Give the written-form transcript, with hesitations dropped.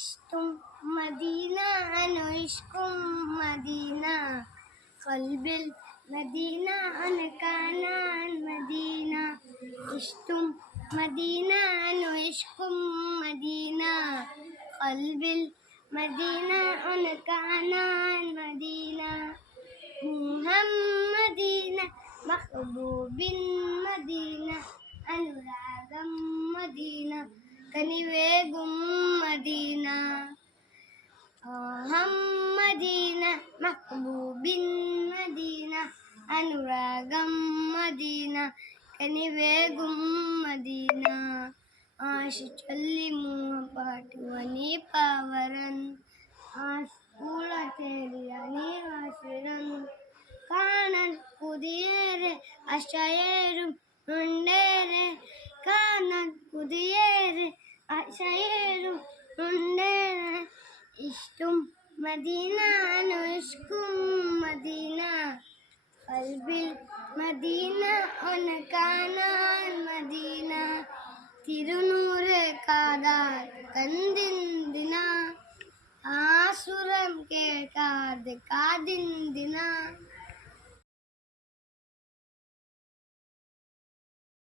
ഇഷ്ടും Medina അനുഷ്കും Medina ഖൽബിൽ Medina അനകാനാൻ മദീന ഇഷ്ടും മദീന അനുഷ്കും മദീന ഖൽബിൽ മദീന അനകാനാൻ മദീന മുഹമ്മദീന മഹ്ബൂബിൻ മദീന അനുരാഗം മദീന കനിവേകും മദീന മദീന മഹ്ബൂബിൻ മദീന അനുരാഗം മദീന കനിവേകും മദീന ആശ ചൊല്ലി പാട്ടുവനി പവരൻ ആശുള തേടിയ നീവാസുരൻ കാണാൻ പുതിയേറെ ആശയേറും ഉണ്ടേറെ കാണാൻ പുതിയേറെ ആശയേറും ഉണ്ടേറെ ഇഷ്ടും മദീന അനുഷ്കും മദീന ഖൽബിൽ മദീന ഒനകാനാൻ മദീന തിരുനൂറ് കാതാൽ കന്തിന്തിന ആസുരം കേൾക്കാതെ കാതിന്തിന